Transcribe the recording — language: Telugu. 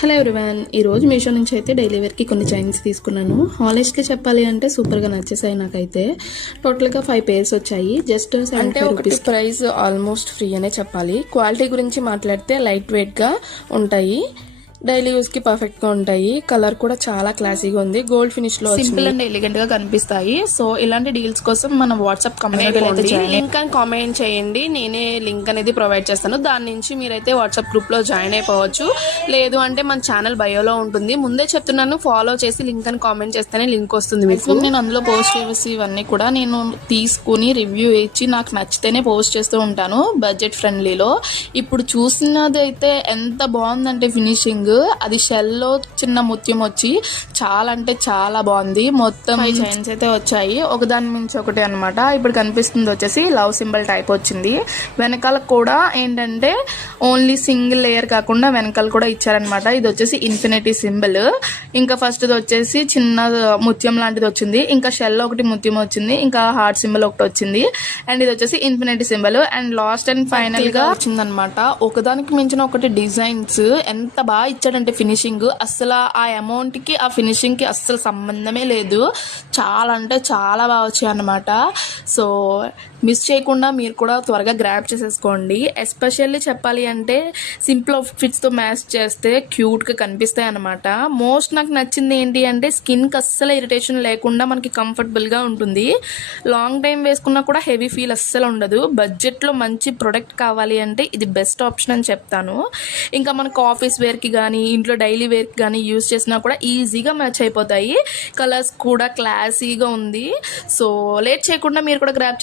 హలో ఎవ్రీవన్, ఈరోజు మీషో నుంచి అయితే డైలీ వేర్కి కొన్ని చైన్స్ తీసుకున్నాను. హానెస్ట్గా చెప్పాలి అంటే సూపర్గా నచ్చేసాయి నాకైతే. టోటల్గా 5 పేర్స్ వచ్చాయి. జస్ట్ అంటే ఒకటి ప్రైస్ ఆల్మోస్ట్ ఫ్రీ అనే చెప్పాలి. క్వాలిటీ గురించి మాట్లాడితే లైట్ వెయిట్గా ఉంటాయి, డైలీ యూస్కి పర్ఫెక్ట్గా ఉంటాయి. కలర్ కూడా చాలా క్లాసీగా ఉంది, గోల్డ్ ఫినిష్లో సింపుల్ అండ్ ఎలిగెంట్గా కనిపిస్తాయి. సో ఇలాంటి డీల్స్ కోసం మనం వాట్సాప్ కమ్యూనిటీ లింక్ అని కామెంట్ చేయండి, నేనే లింక్ అనేది ప్రొవైడ్ చేస్తాను. దాని నుంచి మీరైతే వాట్సాప్ గ్రూప్లో జాయిన్ అయిపోవచ్చు. లేదు అంటే మన ఛానల్ బయోలో ఉంటుంది. ముందే చెప్తున్నాను, ఫాలో చేసి లింక్ అని కామెంట్ చేస్తేనే లింక్ వస్తుంది మీకు. నేను అందులో పోస్ట్ చేసి ఇవన్నీ కూడా నేను తీసుకుని రివ్యూ ఇచ్చి నాకు నచ్చితేనే పోస్ట్ చేస్తూ ఉంటాను బడ్జెట్ ఫ్రెండ్లీలో. ఇప్పుడు చూసినది అయితే ఎంత బాగుందంటే ఫినిషింగ్, అది షెల్లో చిన్న ముత్యం వచ్చి చాలా అంటే చాలా బాగుంది. మొత్తం 5 చైన్స్ అయితే వచ్చాయి, ఒకదాని మించి ఒకటి అనమాట. ఇప్పుడు కనిపిస్తుంది వచ్చేసి లవ్ సింబల్ టైప్ వచ్చింది. వెనకాల కూడా ఏంటంటే ఓన్లీ సింగిల్ లేయర్ కాకుండా వెనకాల కూడా ఇచ్చారనమాట. ఇది వచ్చేసి ఇన్ఫినిటీ సింబల్. ఇంకా ఫస్ట్ వచ్చేసి చిన్న ముత్యం లాంటిది వచ్చింది, ఇంకా షెల్లో ఒకటి ముత్యం వచ్చింది, ఇంకా హార్ట్ సింబల్ ఒకటి వచ్చింది, అండ్ ఇది వచ్చేసి infinity symbol. And last and final గా వచ్చిందనమాట. ఒకదానికి మించిన ఒకటి డిజైన్స్ ఎంత బాగా ఇచ్చాడంటే ఫినిషింగ్, అసలు ఆ అమౌంట్ కి ఆ ఫినిషింగ్ కి అస్సలు సంబంధమే లేదు. చాలా అంటే చాలా బాగా వచ్చాయి అన్నమాట. సో మిస్ చేయకుండా మీరు కూడా త్వరగా గ్రాబ్ చేసేసుకోండి. ఎస్పెషల్లీ చెప్పాలి అంటే సింపుల్ అవుట్ఫిట్స్తో మ్యాచ్ చేస్తే క్యూట్గా కనిపిస్తాయి అనమాట. మోస్ట్ నాకు నచ్చింది ఏంటి అంటే స్కిన్కి అస్సలు ఇరిటేషన్ లేకుండా మనకి కంఫర్టబుల్గా ఉంటుంది. లాంగ్ టైం వేసుకున్నా కూడా హెవీ ఫీల్ అస్సలు ఉండదు. బడ్జెట్లో మంచి ప్రొడక్ట్ కావాలి అంటే ఇది బెస్ట్ ఆప్షన్ అని చెప్తాను. ఇంకా మనకు ఆఫీస్ వేర్కి కానీ ఇంట్లో డైలీ వేర్కి కానీ యూజ్ చేసినా కూడా ఈజీగా మ్యాచ్ అయిపోతాయి. కలర్స్ కూడా క్లాసీగా ఉంది. సో లేట్ చేయకుండా మీరు కూడా గ్రాబ్